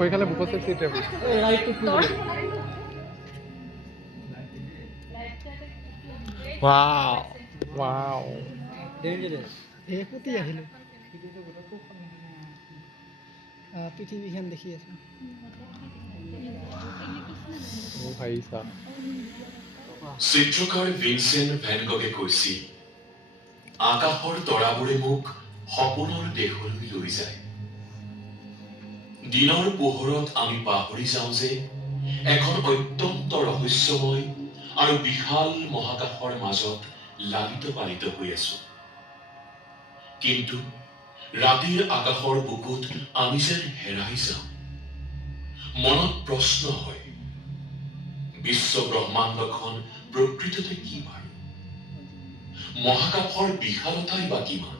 ওইখানে বুকো sexy travel wow wow ডেঞ্জাৰাস কুতি আহিলো পৃথিৱীখন দেখি আছো ও ভাই সাহ চিত্ৰকাৰ ভিনচেণ্ট ভেন গগে কৈছিল আকাশৰ তৰাবোৰে মোক সপোনৰ দেশলৈ লৈ যায় দিনৰ পোহৰত আমি পাহৰি যাওঁ যে এখন অত্যন্ত ৰহস্যময় আৰু বিশাল মহাকাশৰ মাজত লালিত পালিত হৈ আছো কিন্তু ৰাতিৰ আকাশৰ বুকুত আমি যেন হেৰাই যাওঁ মনত প্ৰশ্ন হয় বিশ্ব ব্ৰহ্মাণ্ডখন প্ৰকৃততে কি বাৰু মহাকাশৰ বিশালতাই বা কিমান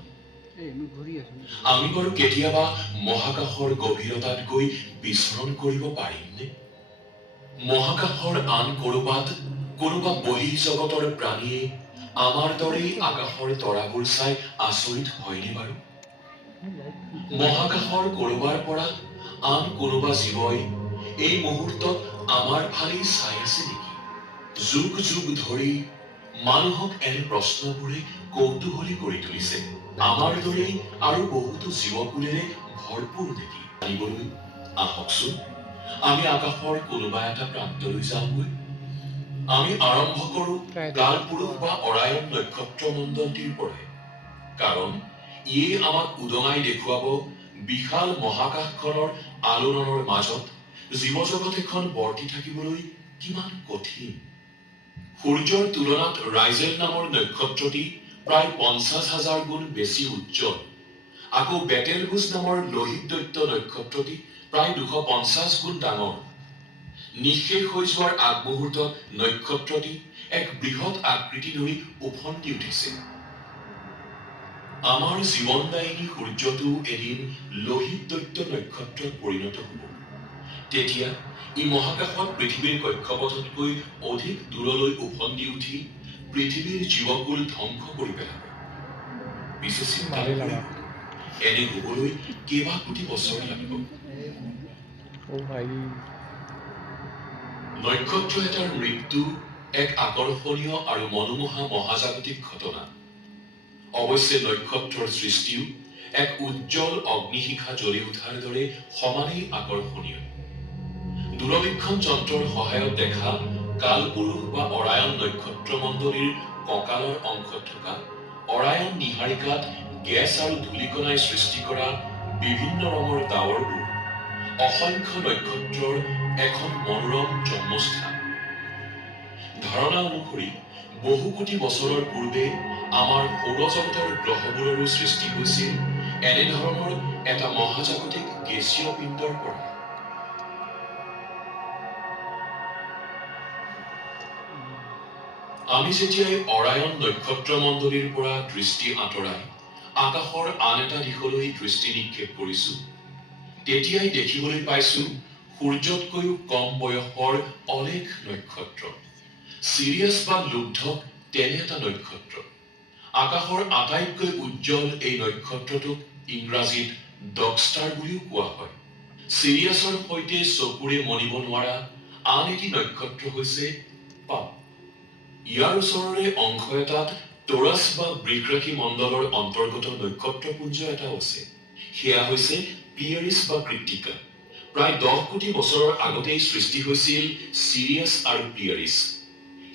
আমি বাৰু কেতিয়াবা মহাকাশৰ গভীৰতাত গৈ বিচৰণ কৰিব পাৰিমনে মহাকাশৰ আন কোনোবা বহিঃজগতৰ প্ৰাণীয়ে আমাৰ দৰেই আকাশৰ তৰাবোৰ চাই আচৰিত হয়নে বাৰু মহাকাশৰ কৰবাৰ পৰা আন কোনোবা জীৱই এই মুহূৰ্তত আমাৰ ফালেই চাই আছে নেকি যুগ যুগ ধৰি মানুহক এনে প্ৰশ্নবোৰে কৌতূহলী কৰি তুলিছে আমাৰ দৰেই আৰু বহুতো জীৱকুলেৰে ভৰপূৰ নেকি জানিবলৈ আহকচোন আমি আকাশৰ কোনোবা এটা প্ৰান্তলৈ যাওঁগৈ আমি আৰম্ভ কৰো কালপুৰুষ বা অৰায়ন নক্ষত্ৰ মণ্ডলটিৰ পৰাই কাৰণ ইয়ে আমাক উদঙাই দেখুৱাব বিশাল মহাকাশখনৰ আলোড়নৰ মাজত জীৱজগত এখন বৰ্তি থাকিবলৈ কিমান কঠিন সূৰ্যৰ তুলনাত ৰাইজেল নামৰ নক্ষত্ৰটি প্ৰায় 50,000 গুণ বেছি উজ্জ্বল আকৌ বেটেলগুছ নামৰ লোহিত দৈত্য নক্ষত্ৰটি প্ৰায় 250 গুণ ডাঙৰ নিঃশেষ হৈ যোৱাৰ আগমুহূৰ্তত নক্ষত্ৰটি এক বৃহৎ আকৃতি ধৰি উফন্দি উঠিছে আমাৰ জীৱনদায়িনী সূৰ্যটো এদিন লোহিত দৈত্য নক্ষত্ৰত পৰিণত হ'ব তেতিয়া ই মহাকাশত পৃথিৱীৰ কক্ষপথতকৈ অধিক দূৰলৈ উফন্দি উঠি পৃথিৱীৰ জীৱকুল ধ্বংস কৰি পেলাব পিছে চিন্তা এনে হ'বলৈ কেইবা কোটি বছৰ লাগিব ও ভাই নক্ষত্ৰ এটাৰ মৃত্যু এক আকৰ্ষণীয় আৰু মনোমোহা মহাজাগতিক ঘটনা অৱশ্যে নক্ষত্ৰৰ সৃষ্টিও এক উজ্জ্বল অগ্নিশিখা জ্বলি উঠাৰ দৰে সমানেই আকৰ্ষণীয় দূৰবীক্ষণ যন্ত্ৰৰ সহায়ত দেখা কালপুৰুষ বা অৰায়ন নক্ষত্ৰ মণ্ডলীৰ কঁকালৰ অংশত থকা অৰায়ন নিহাৰিকাত গেছ আৰু ধূলিকণাই সৃষ্টি কৰা বিভিন্ন ৰঙৰ ডাৱৰবোৰ অসংখ্য নক্ষত্ৰৰ এখন মনোৰম জন্মস্থান ধাৰণা অনুসৰি বহু কোটি বছৰৰ পূৰ্বে আমাৰ সৌৰজগতৰ গ্ৰহবোৰৰো সৃষ্টি হৈছিল এনেধৰণৰ এটা মহাজাগতিক গেছীয় পিণ্ডৰ পৰা আমি যেতিয়াই অৰায়ন নক্ষত্ৰ মণ্ডলীৰ পৰা দৃষ্টি আঁতৰাই আকাশৰ আন এটা দিশলৈ দৃষ্টি নিক্ষেপ কৰিছো তেতিয়াই দেখিবলৈ পাইছো সূৰ্যতকৈও কম বয়সৰ অনেক নক্ষত্ৰ চিৰিয়াছ বা লুব্ধক তেনে এটা নক্ষত্ৰ আকাশৰ আটাইতকৈ উজ্জ্বল এই নক্ষত্ৰটোক ইংৰাজীত ডগষ্টাৰ বুলিও কোৱা হয় চিৰিয়াছৰ সৈতে চকুৰে মনিব নোৱাৰা আন এটি নক্ষত্ৰ হৈছে পাপ ইয়াৰ ওচৰৰে অংশ এটাত টৰাছ বা বৃক্ৰাশী মণ্ডলৰ অন্তৰ্গত নক্ষত্ৰপুঞ্জ এটা আছে সেয়া হৈছে প্লিয়াৰিছ বা কৃত্তিকা প্ৰায় 10 কোটি বছৰৰ আগতেই সৃষ্টি হৈছিল চিৰিয়াছ আৰু প্লিয়াৰিছ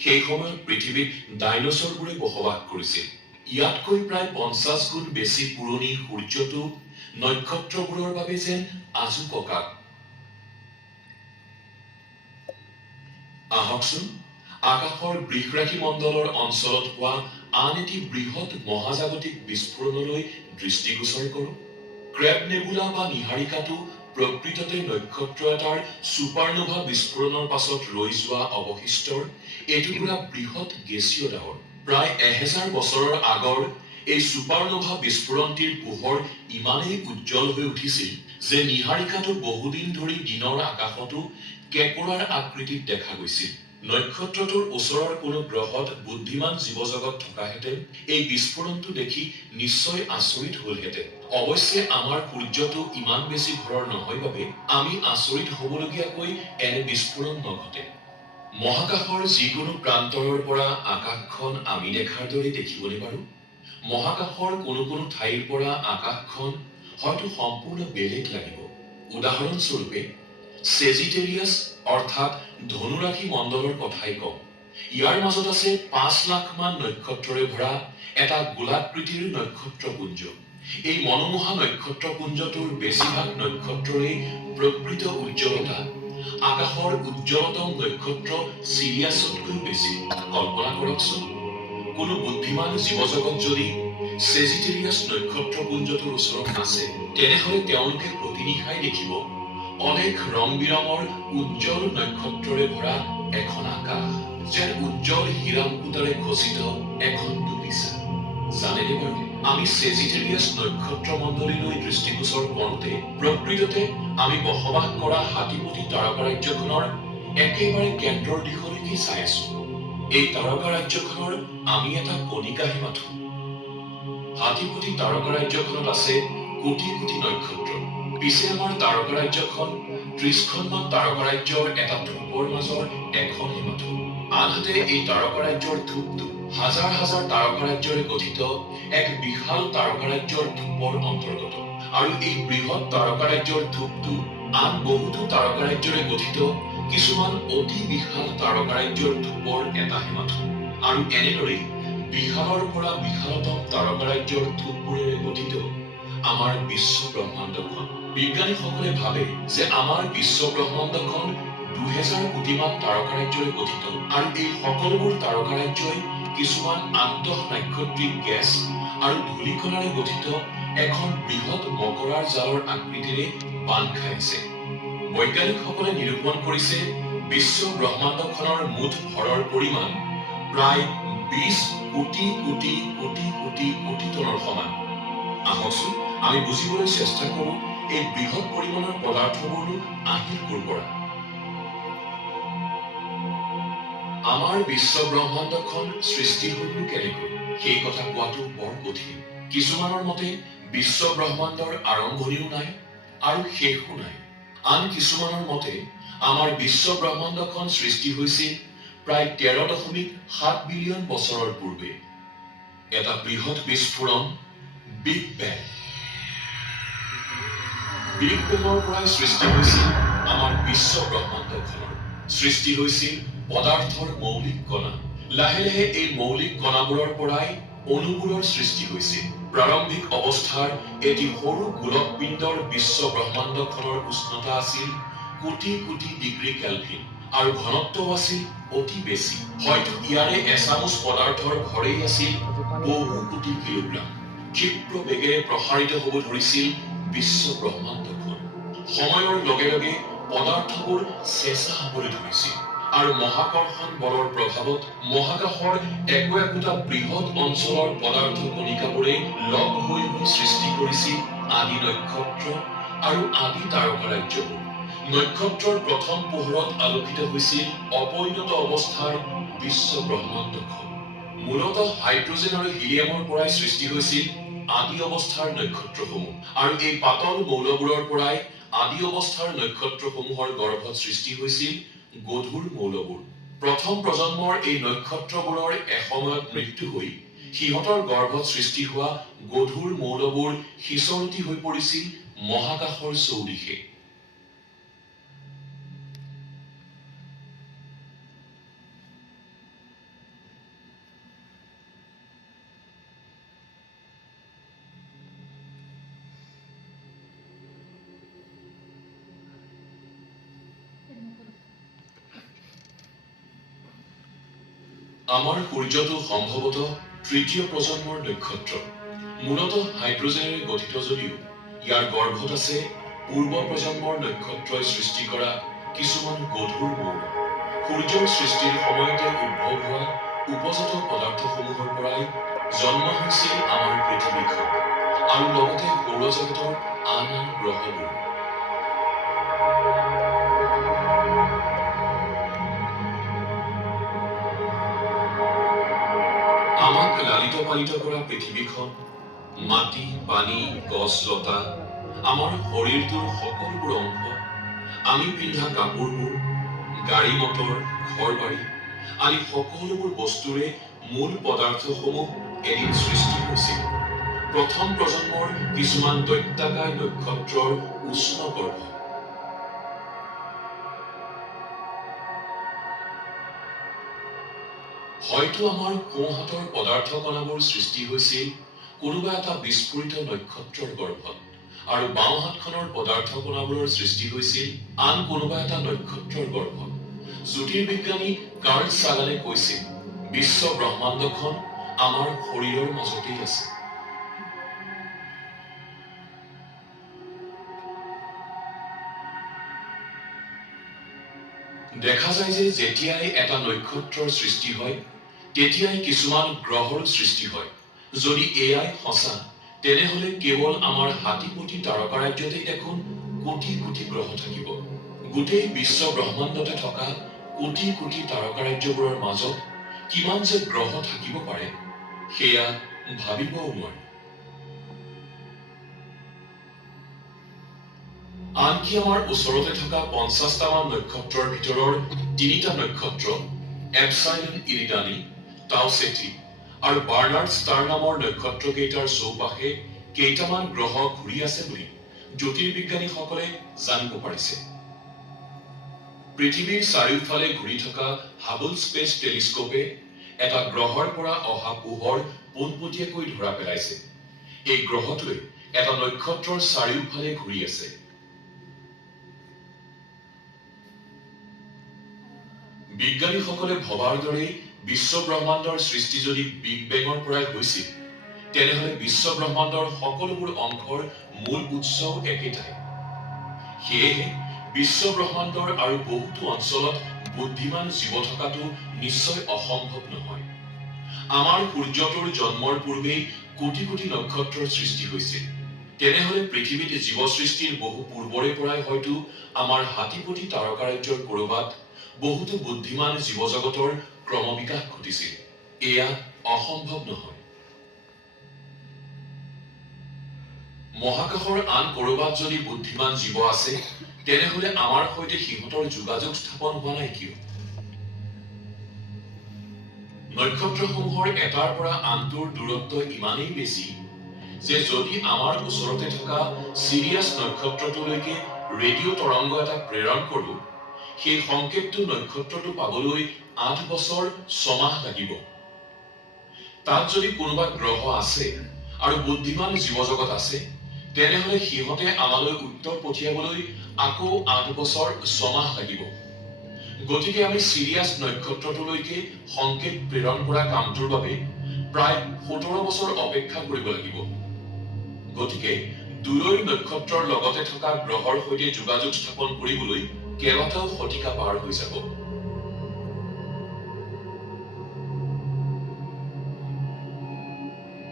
সেই সময়ত পৃথিৱীত ডাইনোছৰবোৰে বসবাস কৰিছিল ইয়াতকৈ প্ৰায় 50 গুণ বেছি পুৰণি সূৰ্যটো নক্ষত্ৰবোৰৰ বাবে যেন আজু ককা আহকচোন আকাশৰ বৃক্ৰাশী মণ্ডলৰ অঞ্চলত হোৱা আন এটি বৃহৎ মহাজাগতিক বিস্ফোৰণলৈ দৃষ্টিগোচৰ কৰো ক্ৰেব নেবুলা বা নিহাৰিকাটো প্ৰকৃততে নক্ষত্ৰ এটাৰ ছুপাৰনোভা বিস্ফোৰণৰ পাছত ৰৈ যোৱা অৱশিষ্টৰ এটুকুৰা বৃহৎ গেছীয় ডাৱৰ প্ৰায় 1000 বছৰৰ আগৰ এই ছুপাৰনোভা বিস্ফোৰণটিৰ পোহৰ ইমানেই উজ্জ্বল হৈ উঠিছিল যে নিহাৰিকাটো বহুদিন ধৰি দিনৰ আকাশতো কেঁকোৰাৰ আকৃতিত দেখা গৈছিল নক্ষত্ৰটোৰ ওচৰৰ কোনো গ্ৰহত বুদ্ধিমান জীৱজগত থকাহেঁতেন এই বিস্ফোৰণটো দেখি নিশ্চয় আচৰিত হ'লহেঁতেন। অৱশ্যে আমাৰ সূৰ্যটো ইমান বেছি ভৰৰ নহয় বাবে আমি আচৰিত হ'বলগীয়াকৈ এনে বিস্ফোৰণ নঘটে। মহাকাশৰ যিকোনো প্ৰান্তৰৰ পৰা আকাশখন আমি দেখাৰ দৰে দেখিবলৈ পাৰোঁ। মহাকাশৰ কোনো ঠাইৰ পৰা আকাশখন হয়তো সম্পূৰ্ণ বেলেগ লাগিব। উদাহৰণস্বৰূপে চেজিটেৰিয়াছ অৰ্থাৎ ধনুৰাশি মণ্ডলৰ কথাই কওঁ। ইয়াৰ মাজত আছে ৫ লাখ মান নক্ষত্ৰৰে ভৰা এটা গোলাকৃতিৰ নক্ষত্ৰপুঞ্জ। এই মনোমোহা নক্ষত্ৰপুঞ্জটোৰ বেছিভাগ নক্ষত্ৰৰে প্ৰকৃত উজ্জ্বলতা আকাশৰ উজ্জ্বলতম নক্ষত্ৰ চিৰিয়াছতকৈ বেছি। কল্পনা কৰকচোন, কোনো বুদ্ধিমান জীৱজগত যদি চেজিটেৰিয়াছ নক্ষত্ৰপুঞ্জটোৰ ওচৰত আছে, তেনেহ'লে তেওঁলোকে প্ৰতিনিশাই দেখিব অনেক ৰং বিৰঙৰ উজ্জ্বল নক্ষত্ৰৰে ভৰা এখন আকাশ, যেন উজ্জ্বল হীৰামকুটাৰে খচিত এখন টুপিছা। জানেনে বাৰু, আমি চেজিটেৰিয়াছ নক্ষত্ৰমণ্ডলীলৈ দৃষ্টিগোচৰ কৰোঁতে প্ৰকৃততে আমি বসবাস কৰা হাতীপতি তাৰকাৰাজ্যখনৰ একেবাৰে কেন্দ্ৰৰ দিশলৈকে চাই আছো। এই তাৰকাৰাজ্যখনৰ আমি এটা কণিকাহে মাথো। হাতীপতি তাৰকাৰাজ্যখনত আছে কোটি কোটি নক্ষত্ৰ। পিছে আমাৰ তাৰকাৰাজ্যখন ৩০খনমান তাৰকাৰাজ্যৰ এটা থোপৰ মাজৰ এখনহে মাথো। আনহাতে এই তাৰকাৰাজ্যৰ থোপটো হাজাৰ হাজাৰ তাৰকাৰাজ্যৰে গঠিত এক বিশাল তাৰকাৰাজ্যৰ থোপৰ অন্তৰ্গত। আৰু এই বৃহৎ তাৰকাৰাজ্যৰ থোপটো আন বহুতো তাৰকাৰাজ্যৰে গঠিত কিছুমান অতি বিশাল তাৰকাৰাজ্যৰ থোপৰ এটাহে মাথো। আৰু এনেদৰেই বিশালৰ পৰা বিশালতম তাৰকাৰাজ্যৰ থোপবোৰেৰে গঠিত আমাৰ বিশ্ব ব্ৰহ্মাণ্ডখন। বিজ্ঞানীসকলে ভাবে যে আমাৰ বিশ্ব ব্ৰহ্মাণ্ডখন ২০০০ কোটিমান তাৰকাৰাজ্যৰে গঠিত আৰু এই সকলোবোৰ তাৰকাৰাজ্যই কিছুমান আন্তঃনাক্ষত্ৰিক গেছ আৰু ধূলিকণাৰে গঠিত এখন বৃহৎ মকৰাৰ জালৰ আকৃতিৰে বান্ধ খাই আছে। বৈজ্ঞানিকসকলে নিৰূপণ কৰিছে বিশ্ব ব্ৰহ্মাণ্ডখনৰ মুঠ ভৰৰ পৰিমাণ প্ৰায় ২০ কোটি কোটি কোটি কোটি কোটি টনৰ সমান। আহকচোন আমি বুজিবলৈ চেষ্টা কৰোঁ এই বৃহৎ পৰিমাণৰ পদাৰ্থবোৰনো আহিল ক'ৰ পৰা। আমাৰ বিশ্ব ব্ৰহ্মাণ্ডখন সৃষ্টি হ'লনো কেনেকৈ, সেই কথা কোৱাটো বৰ কঠিন। কিছুমানৰ মতে বিশ্ব ব্ৰহ্মাণ্ডৰ আৰম্ভণিও নাই আৰু শেষো নাই। আন কিছুমানৰ মতে আমাৰ বিশ্ব ব্ৰহ্মাণ্ডখন সৃষ্টি হৈছিল প্ৰায় ১৩.৭ বিলিয়ন বছৰৰ পূৰ্বে। এটা বৃহৎ বিস্ফোৰণ, বিগ বেং। বিগ বেঙৰ পৰাই সৃষ্টি হৈছিল আমাৰ বিশ্ব ব্ৰহ্মাণ্ডখনৰ। সৃষ্টি হৈছিল পদাৰ্থৰ মৌলিক কণা। লাহে লাহে এই মৌলিক কণাবোৰৰ পৰাই অণুবোৰৰ সৃষ্টি হৈছিল। প্ৰাৰম্ভিক অৱস্থাৰ এটি সৰু গোলকপিণ্ডৰ বিশ্ব ব্ৰহ্মাণ্ডখনৰ উষ্ণতা আছিল কোটি কোটি ডিগ্ৰী কেলভিন আৰু ঘনত্বও আছিল অতি বেছি। হয়তো ইয়াৰে এচামুচ পদাৰ্থৰ ভৰেই আছিল বহু কোটি কিলোগ্ৰাম। ক্ষিপ্ৰ বেগেৰে প্ৰসাৰিত হ'ব ধৰিছিল বিশ্ব ব্ৰহ্মাণ্ডখন। সময়ৰ লগে লগে পদাৰ্থবোৰ চেঁচা হ'বলৈ ধৰিছিল আৰু মহাকৰ্ষণ বলৰ প্ৰভাৱত মহাকাশৰ একোটা বৃহৎ অঞ্চলৰ পদাৰ্থ কণিকাবোৰে লগ হৈ সৃষ্টি কৰিছিল আদি নক্ষত্ৰ আৰু আদি তাৰকাৰাজ্যবোৰ। নক্ষত্ৰৰ প্ৰথম পোহৰত আলোকিত হৈছিল অপৰিণত অৱস্থাৰ বিশ্ব ব্ৰহ্মাণ্ডখন। মূলতঃ হাইড্ৰজেন আৰু হিলিয়ামৰ পৰাই সৃষ্টি হৈছিল আদি অৱস্থাৰ নক্ষত্ৰসমূহ আৰু এই পাতল মৌলবোৰৰ পৰাই আদি অৱস্থাৰ নক্ষত্ৰসমূহৰ গৰ্ভত সৃষ্টি হৈছিল গধুৰ মৌলবোৰ। প্ৰথম প্ৰজন্মৰ এই নক্ষত্ৰবোৰৰ এসময়ত মৃত্যু হৈ সিহঁতৰ গৰ্ভত সৃষ্টি হোৱা গধুৰ মৌলবোৰ সিঁচৰতি হৈ পৰিছিল মহাকাশৰ চৌদিশে। আমাৰ সূৰ্যটো সম্ভৱতঃ তৃতীয় প্ৰজন্মৰ নক্ষত্ৰ। মূলতঃ হাইড্ৰজেনেৰে গঠিত যদিও ইয়াৰ গৰ্ভত আছে পূৰ্ব প্ৰজন্মৰ নক্ষত্ৰই সৃষ্টি কৰা কিছুমান গধুৰ মৌল। সূৰ্যৰ সৃষ্টিৰ সময়তে উদ্ভৱ হোৱা উপজাত পদাৰ্থসমূহৰ পৰাই জন্ম হৈছিল আমাৰ পৃথিৱীখন আৰু লগতে সৌৰজগতৰ আন আন গ্ৰহবোৰ। লালিত পালিত কৰা পৃথিৱীখন, মাটি, পানী, গছ, লতা, আমাৰ শৰীৰটোৰ সকলোবোৰ অংশ, আমি পিন্ধা কাপোৰবোৰ, গাড়ী মটৰ, ঘৰ বাৰী আদি সকলোবোৰ বস্তুৰে মূল পদাৰ্থসমূহ এদিন সৃষ্টি হৈছিল প্ৰথম প্ৰজন্মৰ কিছুমান দৈত্যাকায় নক্ষত্ৰৰ উষ্ণ গৰ্ভত। হয়তো আমাৰ সোঁহাতৰ পদাৰ্থ কণাবোৰ সৃষ্টি হৈছিল কোনোবা এটা বিস্ফোৰিত নক্ষত্ৰৰ গৰ্ভত, আৰু বাওঁ হাতখনৰ পদাৰ্থ কণাবোৰৰ সৃষ্টি হৈছিল আন কোনোবা এটা নক্ষত্ৰৰ গৰ্ভত। জ্যোতিৰ্বিজ্ঞানী কাৰ্ল সাগানে কৈছিল, বিশ্ব ব্ৰহ্মাণ্ডখন আমাৰ শৰীৰৰ মাজতেই আছে। দেখা যায় যে যেতিয়াই এটা নক্ষত্ৰৰ সৃষ্টি হয় তেতিয়াই কিছুমান গ্ৰহৰ সৃষ্টি হয়। যদি এয়াই সঁচা, তেনেহলে কেৱল আমাৰ হাতীপতি তাৰকাৰাজ্যতেই দেখোন কোটি কোটি গ্ৰহ থাকিব। গোটেই বিশ্ব ব্ৰহ্মাণ্ডতে থকা কোটি কোটি তাৰকাৰাজ্যবোৰৰ মাজত কিমান যে গ্ৰহ থাকিব পাৰে সেয়া ভাবিবও নোৱাৰি। আনকি আমাৰ ওচৰতে থকা 50টামান নক্ষত্ৰৰ ভিতৰৰ 3টা নক্ষত্ৰ এপচাইলন ইৰিডানি, টাউ চেটি আৰু বাৰ্নাৰ্ড ষ্টাৰ নামৰ নক্ষত্ৰকেইটাৰ চৌপাশে কেইটামান গ্ৰহ ঘূৰি আছে বুলি জ্যোতিৰ্বিজ্ঞানীসকলে জানিব পাৰিছে। পৃথিৱীৰ চাৰিওফালে ঘূৰি থকা হাবল স্পেচ টেলিস্কোপে এটা গ্ৰহৰ পৰা অহা পোহৰ পোনপটীয়াকৈ ধৰা পেলাইছে। এই গ্ৰহটোৱে এটা নক্ষত্ৰৰ চাৰিওফালে ঘূৰি আছে। বিজ্ঞানীসকলে ভবাৰ দৰেই বিশ্ব ব্ৰহ্মাণ্ডৰ সৃষ্টি যদি বিগ বেঙৰ পৰাই হৈছিল, তেনেহলে বিশ্ব ব্ৰহ্মাণ্ডৰ সকলোবোৰ অংশৰ মূল উৎসও একেটাই। সেয়েহে বিশ্ব ব্ৰহ্মাণ্ডৰ আৰু বহুতো অঞ্চলত বুদ্ধিমান জীৱ থকাটো নিশ্চয় অসম্ভৱ নহয়। আমাৰ সূৰ্যটোৰ জন্মৰ পূৰ্বেই কোটি কোটি নক্ষত্ৰৰ সৃষ্টি হৈছিল। তেনেহলে পৃথিৱীত জীৱ সৃষ্টিৰ বহু পূৰ্বৰে পৰাই হয়তো আমাৰ হাতীপতি তাৰকাৰাজ্যৰ কৰবাত বহুতো বুদ্ধিমান জীৱ জগতৰ ক্ৰমবিকাশ ঘটিছিল। এয়া অসম্ভৱ নহয়। মহাকাশৰ আন কৰবাত যদি বুদ্ধিমান জীৱ আছে, তেনেহলে আমাৰ সৈতে সিহঁতৰ যোগাযোগ স্থাপন হোৱা নাই কিয়? নক্ষত্ৰসমূহৰ এটাৰ পৰা আনটোৰ দূৰত্ব ইমানেই বেছি যে যদি আমাৰ ওচৰতে থকা চিৰিয়াছ নক্ষত্ৰটোলৈকে ৰেডিঅ' তৰংগ এটা প্ৰেৰণ কৰো, সেই সংকেতটো নক্ষত্ৰটো পাবলৈ 8 বছৰ 6 মাহ লাগিব। তাত যদি কোনোবা গ্ৰহ আছে আৰু বুদ্ধিমান জীৱ জগত আছে, তেনেহলে সিহঁতে আমালৈ উত্তৰ পঠিয়াবলৈ আকৌ 8 বছৰ 6 মাহ লাগিব। গতিকে আমি চিৰিয়াছ নক্ষত্ৰটোলৈকে সংকেত প্ৰেৰণ কৰা কামটোৰ বাবে প্ৰায় 17 বছৰ অপেক্ষা কৰিব লাগিব। গতিকে দূৰৈৰ নক্ষত্ৰৰ লগতে থকা গ্ৰহৰ সৈতে যোগাযোগ স্থাপন কৰিবলৈ কেইবাটাও শতিকা পাৰ হৈ যাব।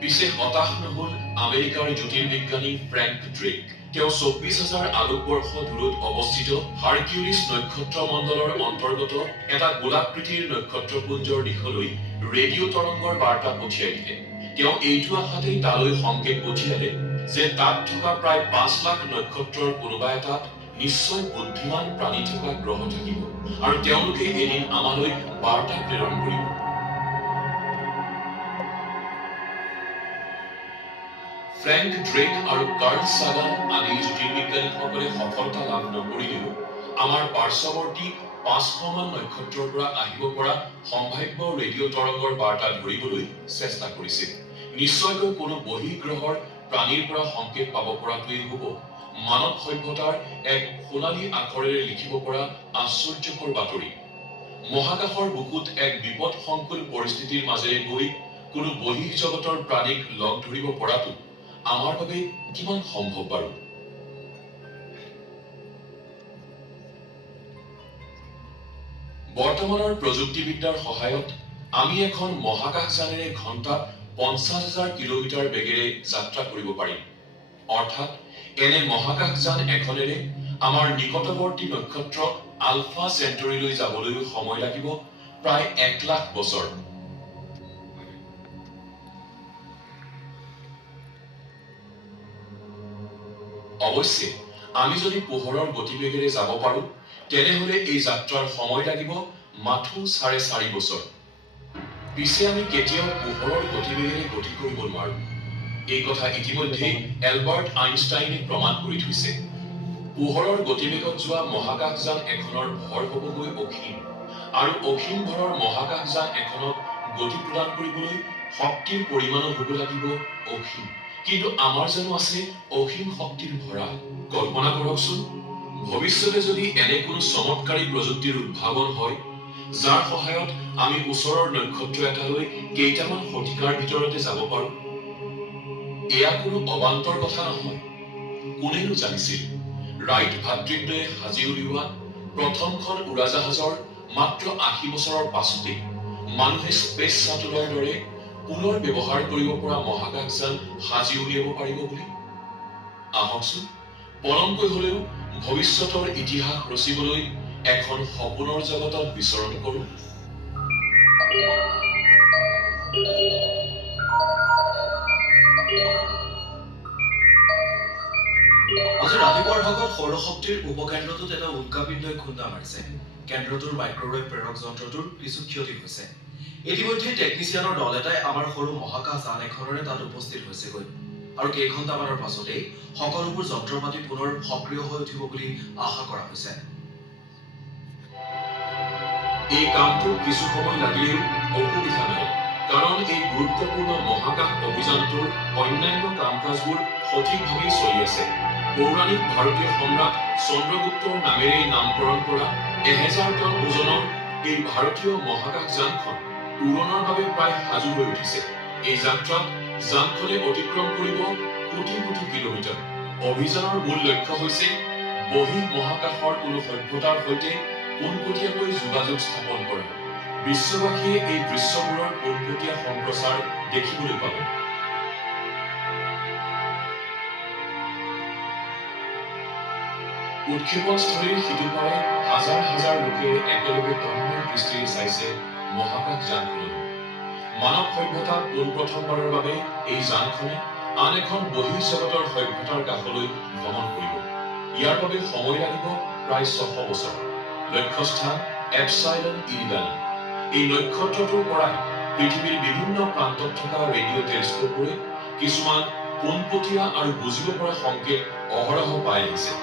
পিছে হতাশ নহল আমেৰিকাৰ জ্যোতিৰ্বিজ্ঞানী ফ্ৰেংক ড্ৰেক। তেওঁ 24,000 আলোকবৰ্ষ দূৰত অৱস্থিত হাৰকিউলিছ নক্ষত্ৰ মণ্ডলৰ অন্তৰ্গত এটা গোলাকৃতিৰ নক্ষত্ৰপুঞ্জৰ দিশলৈ ৰেডিঅ' তৰংগৰ বাৰ্তা পঠিয়াই দিলে। তেওঁ এইটো আশাতেই তালৈ সংকেত পঠিয়ালে যে তাত থকা প্ৰায় 5 লাখ নক্ষত্ৰৰ কোনোবা এটাত নিশ্চয় বুদ্ধিমান প্ৰাণী থকা গ্ৰহ থাকিব আৰু তেওঁলোকে এদিন আমালৈ বাৰ্তা প্ৰেৰণ কৰিব। ফ্ৰেংক ড্ৰেক আৰু কাৰ্ল সাগান আদি জ্যোতিৰ্বিজ্ঞানীসকলে সফলতা লাভ নকৰিলেও আমাৰ পাৰ্শ্বৱৰ্তী 500মান নক্ষত্ৰৰ পৰা আহিব পৰা সম্ভাৱ্য ৰেডিঅ' তৰংগৰ বাৰ্তা ধৰিবলৈ চেষ্টা কৰিছিল। নিশ্চয়কৈ কোনো বহিঃগ্ৰহৰ প্ৰাণীৰ পৰা সংকেত পাব পৰাটোৱেই হ'ব মানৱ সভ্যতাৰ এক সোণালী আখৰেৰে লিখিব পৰা আশ্চৰ্যকৰ বাতৰি। মহাকাশৰ বুকুত এক বিপদসংকুল পৰিস্থিতিৰ মাজেৰে গৈ কোনো বহিঃ জগতৰ প্ৰাণীক লগ ধৰিব পৰাটো আমাৰ বাবে কিমান সম্ভৱ বাৰু? বৰ্তমানৰ প্ৰযুক্তিবিদ্যাৰ সহায়ত আমি এখন মহাকাশযানেৰে ঘণ্টাত 50,000 কিলোমিটাৰ বেগেৰে যাত্ৰা কৰিব পাৰিম। অৰ্থাৎ এনে মহাকাশযান এখনেৰে আমাৰ নিকটৱৰ্তী নক্ষত্ৰ আলফা চেণ্টৰীলৈ যাবলৈও সময় লাগিব প্ৰায় 1 লাখ বছৰ। অৱশ্যে আমি যদি পোহৰৰ গতিবেগেৰে যাব পাৰোঁ তেনেহলে এই যাত্ৰাৰ সময় লাগিব মাথো 4.5 বছৰ পিছে আমি কেতিয়াও পোহৰৰ গতিবেগেৰে গতি কৰিব নোৱাৰো এই কথা ইতিমধ্যে এলবাৰ্ট আইনষ্টাইনে প্ৰমাণ কৰি থৈছে পোহৰৰ গতিবেগত যোৱা মহাকাশযান এখনৰ ভৰ হ'বগৈ অসীম আৰু অসীম ভৰৰ মহাকাশযান এখনক গতি প্ৰদান কৰিবলৈ শক্তিৰ পৰিমাণো হ'ব লাগিব অসীম কিন্তু আমাৰ জানো আছে অসীম শক্তিৰ ভৰা কল্পনা কৰকচোন ভৱিষ্যতে যদি এনে কোনো চমৎকাৰী প্ৰযুক্তিৰ উদ্ভাৱন হয় যাৰ সহায়ত আমি ওচৰৰ নক্ষত্ৰ এটালৈ কেইটামান শতিকাৰ ভিতৰতে যাব পাৰো এয়া কোনো অবান্তৰ কথা নহয় কোনেনো জানিছিল ৰাইট ভাতৃদ্বয়ে সাজি উলিওৱা প্ৰথমখন উৰাজাহাজৰ মাত্ৰ 80 বছৰৰ পাছতে মানুহে স্পেচ শাটলৰ দৰে পুনৰ ব্যৱহাৰ কৰিব পৰা মহাকাশযান সাজি উলিয়াব পাৰিব বুলি আহকচোন পৰমকৈ হলেও ভৱিষ্যতৰ ইতিহাস ৰচিবলৈ এখন সপোনৰ জগতত বিচৰণ কৰোঁ আজি ৰাতিপুৱাৰ ভাগত সৌৰশক্তিৰ উপকেন্দ্ৰটোত এটা উল্কাপিণ্ডই খুন্দা মাৰিছে কেন্দ্ৰটোৰ মাইক্ৰৱেভ প্ৰেৰক যন্ত্ৰটোৰ কিছু ক্ষতি হৈছে ইতিমধ্যে টেকনিচিয়ানৰ দল এটাই আমাৰ সৰু মহাকাশ যান এখনৰে তাত উপস্থিত হৈছেগৈ আৰু কেইঘণ্টামানৰ পাছতেই সকলোবোৰ যন্ত্ৰপাতি পুনৰ সক্ৰিয় হৈ উঠিব বুলি আশা কৰা হৈছে এই কামটোত কিছু সময় লাগিলেও অসুবিধা নাই কাৰণ এই গুৰুত্বপূৰ্ণ মহাকাশ অভিযানটোৰ অন্যান্য কাম কাজবোৰ সঠিকভাৱে চলি আছে পৌৰাণিক ভাৰতীয় সম্ৰাট চন্দ্ৰগুপ্তৰ নামেৰে নামকৰণ কৰা 1000 টন ওজনৰ এই ভাৰতীয় মহাকাশযানখন উৰণৰ বাবে প্ৰায় সাজু হৈ উঠিছে এই যাত্ৰাত যানখনে অতিক্ৰম কৰিব কোটি কোটি কিলোমিটাৰ অভিযানৰ মূল লক্ষ্য হৈছে বহিঃ মহাকাশৰ কোনো সভ্যতাৰ সৈতে পোনপটীয়াকৈ যোগাযোগ স্থাপন কৰা বিশ্ববাসীয়ে এই দৃশ্যবোৰৰ পোনপটীয়া সম্প্ৰচাৰ দেখিবলৈ পাব উৎক্ষেপণস্থলীৰ সিটোপাৰে হাজাৰ হাজাৰ লোকে একেলগে তন্ময় দৃষ্টিৰে চাইছে মহাকাশ যানখনলৈ মানৱ সভ্যতাত পোনপ্ৰথমবাৰৰ বাবে এই যানখনে আন এখন বহিঃজগতৰ সভ্যতাৰ কাষলৈ ভ্ৰমণ কৰিব ইয়াৰ বাবে সময় লাগিব প্ৰায় 600 বছৰ লক্ষ্যস্থান এপসাইলন ইৰিডানি এই নক্ষত্ৰটোৰ পৰাই পৃথিৱীৰ বিভিন্ন প্ৰান্তত থকা ৰেডিঅ' টেলিস্কোপবোৰে কিছুমান পোনপটীয়া আৰু বুজিব পৰা সংকেত অহৰহ পাই আহিছে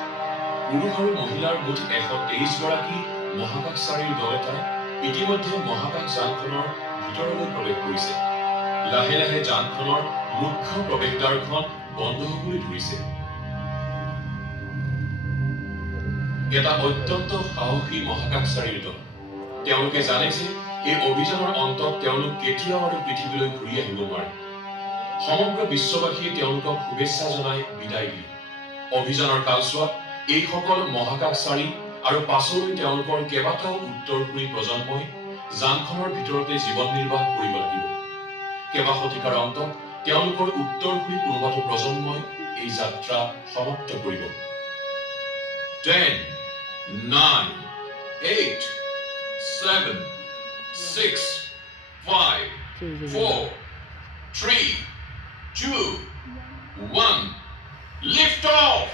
পুৰুষ আৰু মহিলাৰ মুঠ 123 গৰাকী মহাকাশচাৰীৰ দল এটাই ইতিমধ্যে মহাকাশ যানখনৰ ভিতৰলৈ প্ৰৱেশ কৰিছে লাহে লাহে যানখনৰ মুখ্য প্ৰৱেশদ্বাৰখন বন্ধ হ'বলৈ ধৰিছে এটা অত্যন্ত সাহসী মহাকাশচাৰীৰ দল তেওঁলোকে জানে যে এই অভিযানৰ অন্তত তেওঁলোক কেতিয়াও আৰু পৃথিৱীলৈ ঘূৰি আহিব নোৱাৰে সমগ্ৰ বিশ্ববাসীয়ে তেওঁলোকক শুভেচ্ছা জনাই বিদায় দিয়ে অভিযানৰ কালছোৱাত এইসকল মহাকাশচাৰী আৰু পাছলৈ তেওঁলোকৰ কেইবাটাও উত্তৰসূৰী প্ৰজন্মই যানখনৰ ভিতৰতে জীৱন নিৰ্বাহ কৰিব লাগিব কেইবা শতিকাৰ অন্তত তেওঁলোকৰ উত্তৰসূৰী কোনোবাটো প্ৰজন্মই এই যাত্ৰা সমাপ্ত কৰিব 10 9 8 7 6 5 4 3 2 1 lift off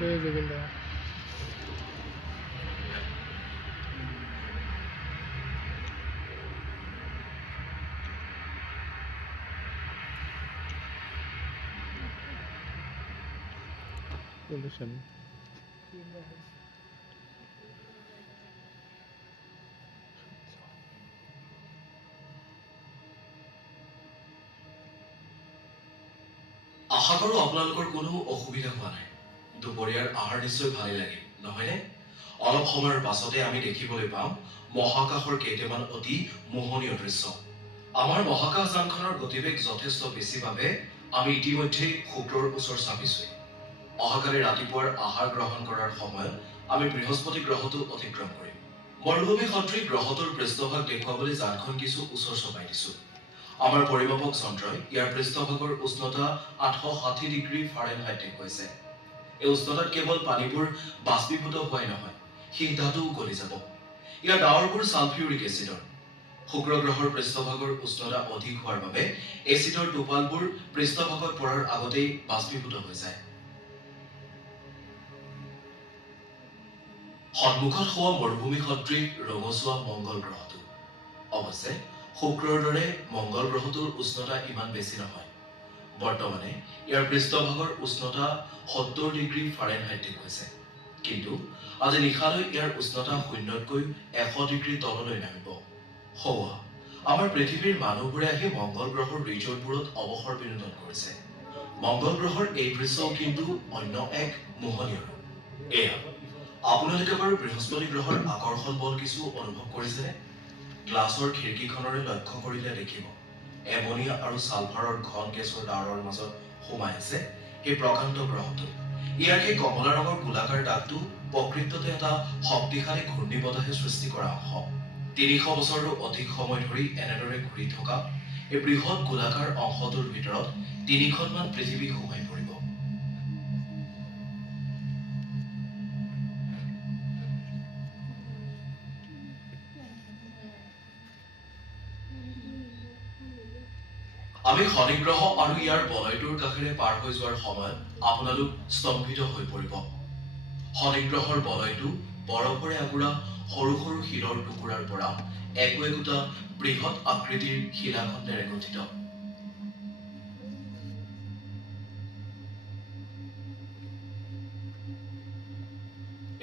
জয় জগন্নাথ Solution. আশা কৰো আপোনালোকৰ কোনো অসুবিধা হোৱা নাই দুপৰীয়াৰ আহাৰ নিশ্চয় ভালেই লাগিল নহয়নে অলপ সময়ৰ পাছতে আমি দেখিবলৈ পাম মহাকাশৰ কেইটামান অতি মোহনীয় দৃশ্য আমাৰ মহাকাশযানখনৰ গতিবেগ যথেষ্ট বেছি বাবে আমি ইতিমধ্যে শুক্ৰৰ ওচৰ চাপিছোঁ অহাকালি ৰাতিপুৱাৰ আহাৰ গ্ৰহণ কৰাৰ সময়ত আমি বৃহস্পতি গ্ৰহটো অতিক্ৰম কৰিম মৰুভূমি সদৃশ গ্ৰহটোৰ পৃষ্ঠভাগ দেখুৱাবলৈ যানখন কিছু ওচৰ চপাই দিছোঁ আমাৰ পৰিমাপক যন্ত্ৰই ইয়াৰ পৃষ্ঠভাগৰ উষ্ণতা 860 ডিগ্ৰী ফাৰেনহাইট দেখুৱাইছে এই উষ্ণতাত কেৱল পানীবোৰ বাষ্পীভূত হোৱাই নহয় শীত ধাতুও গলি যাব ইয়াৰ ডাৱৰবোৰ ছালফিউৰিক এচিডৰ শুক্ৰ গ্ৰহৰ পৃষ্ঠভাগৰ উষ্ণতা অধিক হোৱাৰ বাবে এচিডৰ টোপালবোৰ পৃষ্ঠভাগত পৰাৰ আগতেই বাষ্পীভূত হৈ যায়। সন্মুখত হোৱা মৰুভূমি সদৃশ ৰঙচুৱা মংগল গ্ৰহটো। অৱশ্যে শুক্ৰৰ দৰে মংগল গ্ৰহটোৰ উষ্ণতা ইমান বেছি নহয়। বৰ্তমানে ইয়াৰ পৃষ্ঠভাগৰ উষ্ণতা 70 ডিগ্ৰী ফাৰেনহাইট দেখুৱাইছে। কিন্তু আজি নিশালৈ ইয়াৰ উষ্ণতা 0তকৈ 100 ডিগ্ৰী তললৈ নামিব। হৌৱা আমাৰ পৃথিৱীৰ মানুহবোৰে আহি মংগল গ্ৰহৰ ৰিজৰ্টবোৰত অৱসৰ বিনোদন কৰিছে। মংগল গ্ৰহৰ এই দৃশ্যও কিন্তু অন্য এক মোহনীয় ৰূপ। এয়া আপোনালোকে বাৰু বৃহস্পতি গ্ৰহৰ আকৰ্ষণ বল কিছু অনুভৱ কৰিছেনে? গ্লাছৰ খিৰিকীখনৰে লক্ষ্য কৰিলে দেখিব এমনিয়া আৰু ছালফাৰৰ ঘন গেছৰ ডাৱৰৰ মাজত সোমাই আছে সেই প্ৰকাণ্ড গ্ৰহটো। ইয়াৰ সেই কমলা ৰঙৰ গোলাকাৰ দাগটো প্ৰকৃততে এটা শক্তিশালী ঘূৰ্ণীবতাহে সৃষ্টি কৰা অংশ। 300 বছৰৰো অধিক সময় ধৰি এনেদৰে ঘূৰি থকা এই বৃহৎ গোলাকাৰ অংশটোৰ ভিতৰত 3খনমান পৃথিৱী সোমাই পৰিব। আমি শনি গ্ৰহ আৰু ইয়াৰ বলয়টোৰ কাষেৰে পাৰ হৈ যোৱাৰ সময়ত আপোনালোক স্তম্ভিত হৈ পৰিব। শনি গ্ৰহৰ বলয়টো বৰফৰে আগুৰা সৰু সৰু শিলৰ টুকুৰাৰ পৰা একোটা বৃহৎ আকৃতিৰ শিলাখণ্ডেৰে গঠিত।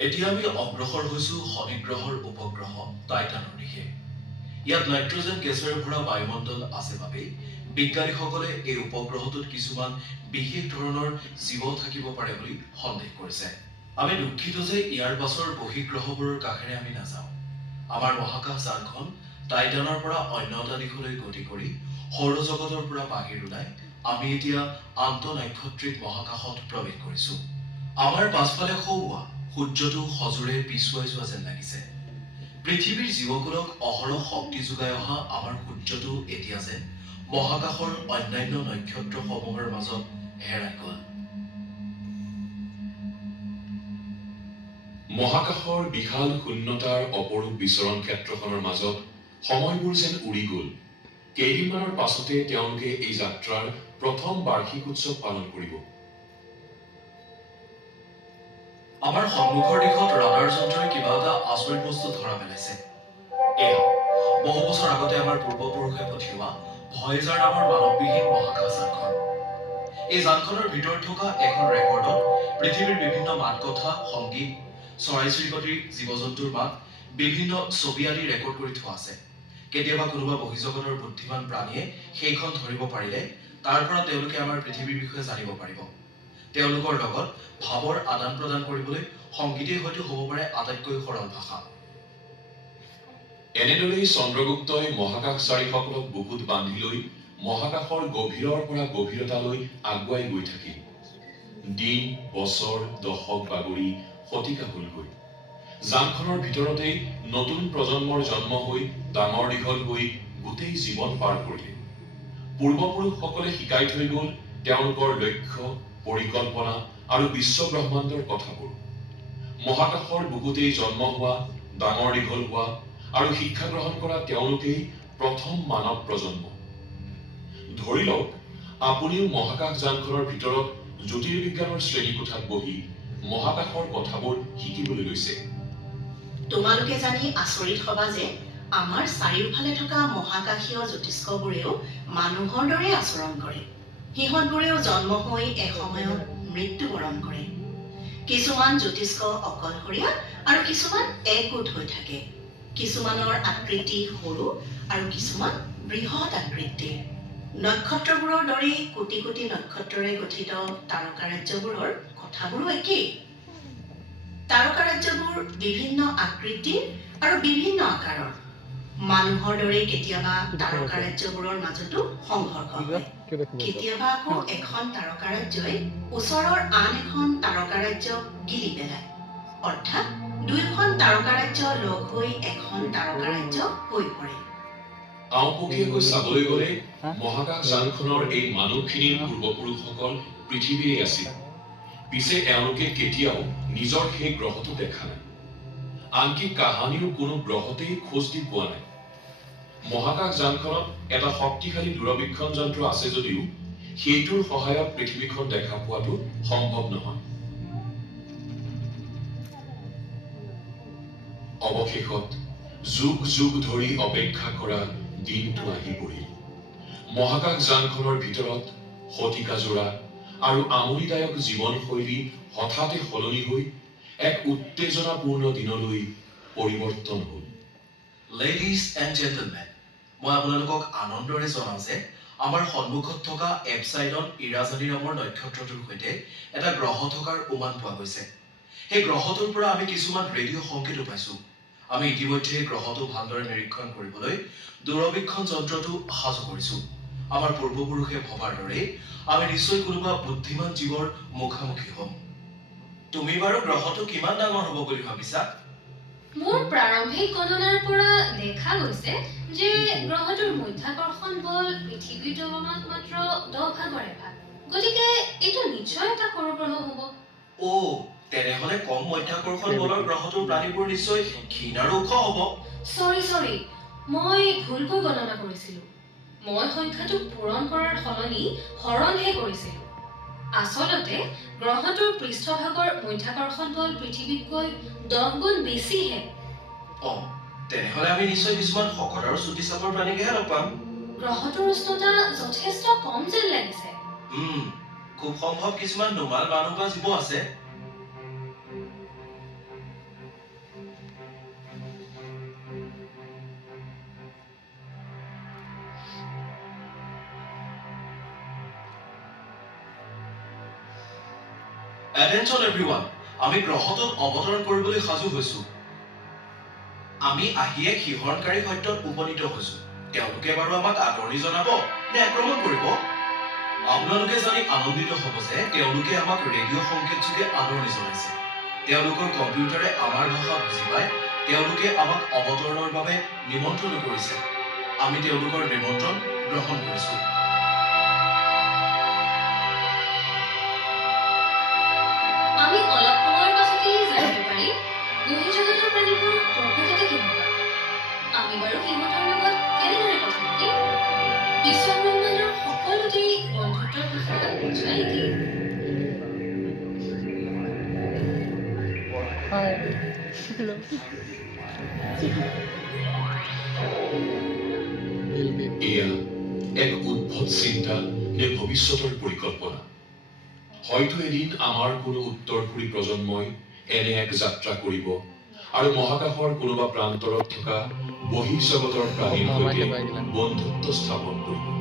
এতিয়া আমি অগ্ৰসৰ হৈছো শনি গ্ৰহৰ উপগ্ৰহ টাইটানৰ দিশে। ইয়াত নাইট্ৰজেন গেছেৰে ভৰা বায়ুমণ্ডল আছে বাবেই বিজ্ঞানীসকলে এই উপগ্ৰহটোত কিছুমান বিশেষ ধৰণৰ জীৱ থাকিব পাৰে বুলি সন্দেহ কৰিছে। আমি দুখিত যে ইয়াৰ পাছৰ বহিঃগ্ৰহবোৰৰ কাষেৰে আমি নাযাওঁ। আমাৰ মহাকাশ যানখন টাইটানৰ পৰা অন্য এটা দিশলৈ গতি কৰি সৌৰজগতৰ পৰা বাহিৰ ওলাই আমি এতিয়া আন্তঃনক্ষত্ৰিক মহাকাশত প্ৰৱেশ কৰিছো। আমাৰ পাছফালে হৌৱা সূৰ্যটো সজোৰে পিছুৱাই যোৱা যেন লাগিছে। পৃথিৱীৰ জীৱকুলক অহৰহ শক্তি যোগাই অহা আমাৰ সূৰ্যটো এতিয়া যেন মহাকাশৰ অন্যান্য নক্ষত্ৰসমূহৰ মাজত হেৰাই গ'ল। মহাকাশৰ বিশাল শূন্যতাৰ অপৰূপ বিচৰণ ক্ষেত্ৰখনৰ মাজত সময়বোৰ যেন উৰি গ'ল। কেইদিনমানৰ পাছতে তেওঁলোকে এই যাত্ৰাৰ প্ৰথম বাৰ্ষিক উৎসৱ পালন কৰিব। আমাৰ সন্মুখৰ দিশত ৰাডাৰ যন্ত্ৰই কিবা এটা আচৰিত বস্তু ধৰা পেলাইছে। এয়া বহু বছৰ আগতে আমাৰ পূৰ্বপুৰুষে পঠিওৱা ভয়েজাৰ নামৰ মানৱবিহীন মহাকাশ যানখন। এই যানখনৰ ভিতৰত থকা এখন ৰেকৰ্ডত পৃথিৱীৰ বিভিন্ন মাত কথা, সংগীত, চৰাই চিৰিকটিৰ, জীৱ জন্তুৰ মাত, বিভিন্ন ছবি আদি ৰেকৰ্ড কৰি থোৱা আছে। কেতিয়াবা কোনোবা বহিঃজগতৰ বুদ্ধিমান প্ৰাণীয়ে সেইখন ধৰিব পাৰিলে তাৰ পৰা তেওঁলোকে আমাৰ পৃথিৱীৰ বিষয়ে জানিব পাৰিব। তেওঁলোকৰ লগত ভাৱৰ আদান প্ৰদান কৰিবলৈ সংগীতেই হয়তো হ'ব পাৰে আটাইতকৈ সৰল ভাষা। এনেদৰেই চন্দ্ৰগুপ্তই মহাকাশচাৰীসকলক বুকুত বান্ধি লৈ মহাকাশৰ গভীৰৰ পৰা গভীৰতালৈ আগুৱাই গৈ থাকিল। দিন, বছৰ, দশক বাগৰি শতিকা হ'লগৈ। যানখনৰ ভিতৰতেই নতুন প্ৰজন্মৰ জন্ম হৈ ডাঙৰ দীঘল হৈ গোটেই জীৱন পাৰ কৰিলে। পূৰ্বপুৰুষসকলে শিকাই থৈ গ'ল তেওঁলোকৰ লক্ষ্য, পৰিকল্পনা আৰু বিশ্বব্ৰহ্মাণ্ডৰ কথাবোৰ। মহাকাশৰ বুকুতেই জন্ম হোৱা, ডাঙৰ দীঘল হোৱা আৰু শিক্ষা গ্ৰহণ কৰা তেওঁলোকেই প্ৰথম মানৱ প্ৰজন্ম। ধৰি লওক আপুনিও মহাকাশ যানখনৰ ভিতৰত জ্যোতিৰ্বিজ্ঞানৰ শ্ৰেণীকোঠাত বহি মহাকাশৰ কথাবোৰ শিকিবলৈ লৈছে। তোমালোকে জানি আচৰিত হবা যে আমাৰ চাৰিওফালে থকা মহাকাশীয় জ্যোতিষ্কবোৰেও মানুহৰ দৰে আচৰণ কৰে। সিহঁতবোৰেও জন্ম হৈ এসময়ত মৃত্যুবৰণ কৰে। কিছুমান জ্যোতিষ্ক অকলশৰীয়া আৰু কিছুমান একগোট হৈ থাকে। কিছুমানৰ আকৃতি সৰু আৰু কিছুমান বৃহৎ আকৃতিৰ। নক্ষত্ৰবোৰৰ দৰেই কোটি কোটি নক্ষত্ৰৰে গঠিত তাৰকাৰাজ্যবোৰৰ কথাবোৰো একেই। তাৰকাৰাজ্যবোৰ বিভিন্ন আকৃতিৰ আৰু বিভিন্ন আকাৰৰ। মানুহৰ দৰে কেতিয়াবা তাৰকাৰাজ্যবোৰৰ মাজতো সংঘৰ্ষ হয়। কেতিয়াবা আকৌ এখন তাৰকাৰাজ্যই ওচৰৰ আন এখন তাৰকাৰাজ্যক গিলি পেলায়। অৰ্থাৎ দুয়োখন তাৰকাৰাজ্য লগ হৈ এখন তাৰকাৰাজ্য হৈ পৰে। আওপকীয়াকৈ চাবলৈ গ'লে মহাকাশ যানখনৰ এই মানুহখিনিৰ পূৰ্বপুৰুষসকল পৃথিৱীৰে আছিল। পিছে এওঁলোকে কেতিয়াও নিজৰ সেই গ্ৰহটো দেখা নাই। আনকি কাহানিও কোনো গ্ৰহতেই খোজ দি পোৱা নাই। মহাকাশযানখনত এটা শক্তিশালী দূৰবীক্ষণ যন্ত্ৰ আছে যদিও সেইটোৰ সহায়ত পৃথিৱীখন দেখা পোৱাটো সম্ভৱ নহয়। অৱশেষত যুগ যুগ ধৰি অপেক্ষা কৰা দিনটো আহি পৰিল। মহাকাশযানখনৰ ভিতৰত শতিকাজোৰা আৰু আমনিদায়ক জীৱনশৈলী হঠাতে সলনি হৈ এক উত্তেজনাপূৰ্ণ দিনলৈ পৰিৱৰ্তন হ'ল। লেডিজ এণ্ড জেণ্টলমেন, মই আপোনালোকক আনন্দৰে জনাওঁ যে আমাৰ সন্মুখত থকা এপচাইডন ইৰাজানি নামৰ নক্ষত্ৰটোৰ সৈতে এটা গ্ৰহ থকাৰ উমান পোৱা গৈছে। সেই গ্ৰহটোৰ পৰা আমি কিছুমান ৰেডিঅ' সংকেতো পাইছোঁ। আমি ইতিমধ্যে গ্ৰহটো ভালদৰে নিৰীক্ষণ কৰিবলৈ দূৰবীক্ষণ যন্ত্ৰটো সাজু কৰিছোঁ। আমাৰ পূৰ্বপুৰুষে ভবাৰ দৰে আমি নিশ্চয় কোনোবা বুদ্ধিমান জীৱৰ মুখামুখি হ'ম। তুমি বাৰু গ্ৰহটো কিমান ডাঙৰ হ'ব বুলি ভাবিছা? মোৰ প্ৰাৰম্ভিক গণনাৰ পৰা দেখা গৈছে যে গ্ৰহটোৰ মধ্যাকৰ্ষণ বল পৃথিৱীৰ তুলনাত মাত্ৰ 10 ভাগৰ 1 ভাগ। গতিকে এইটো নিশ্চয় এটা সৰু গ্ৰহ হ'ব। তেনেহ'লে কম মধ্যাকৰ্ষণ বলৰ গ্ৰহটোৰ প্ৰাণীবোৰ নিশ্চয় ক্ষীণ আৰু ওখ হ'ব। চৰি, মই ভুলকৈ গণনা কৰিছিলোঁ। মই সংখ্যাটো পূৰণ কৰাৰ সলনি হৰণহে কৰিছিলোঁ। আচলতে গ্ৰহটোৰ পৃষ্ঠভাগৰ মধ্যাকৰ্ষণ বল পৃথিৱীতকৈ 10 গুণ বেছিহে। তেনেহ'লে আমি নিশ্চয় কিছুমান শকত আৰু চুটি চাপৰ প্ৰাণীকেহে লগ পাম। গ্ৰহটোৰ উষ্ণতা যথেষ্ট কম যেন লাগিছে। খুব সম্ভৱ কিছুমান নোমাল মানুহ বা জীৱ আছে। Attention everyone, আমি গ্ৰহটোত অৱতৰণ কৰিবলৈ সাজু হৈছো। আমি আহিয়ে শিহৰণকাৰী সত্যত উপনীত হৈছো। তেওঁলোকে বাৰু আমাক আদৰণি জনাব নে আক্ৰমণ কৰিব? আপোনালোকে জানি আনন্দিত হ'ব যে তেওঁলোকে আমাক ৰেডিঅ' সংকেত যোগে আদৰণি জনাইছে। তেওঁলোকৰ কম্পিউটাৰে আমাৰ ভাষা বুজি পায়। তেওঁলোকে আমাক অৱতৰণৰ বাবে নিমন্ত্ৰণ কৰিছে। আমি তেওঁলোকৰ নিমন্ত্ৰণ গ্ৰহণ কৰিছো। আমি অলপ সময়ৰ পাছতেই জানিব পাৰিম বহিঃজগতৰ প্ৰাণীবোৰ প্ৰকৃততে কেনেকুৱা। আমি বাৰু সিহঁতৰ লগত কেনেদৰে কথা পাতিম? বিশ্ব ব্ৰহ্মাণ্ডৰ সকলোতেই বন্ধুত্বৰ ভাষা বুজাই নেকি? Hi. Hello. এয়া এক উদ্ভট চিন্তা নে ভৱিষ্যতৰ পৰিকল্পনা? হয়তো এদিন আমাৰ কোনো উত্তৰসূৰী প্ৰজন্মই এনে এক যাত্ৰা কৰিব আৰু মহাকাশৰ কোনোবা প্ৰান্তৰত থকা বহিঃজগতৰ প্ৰাণীৰ সৈতে বন্ধুত্ব স্থাপন কৰিব।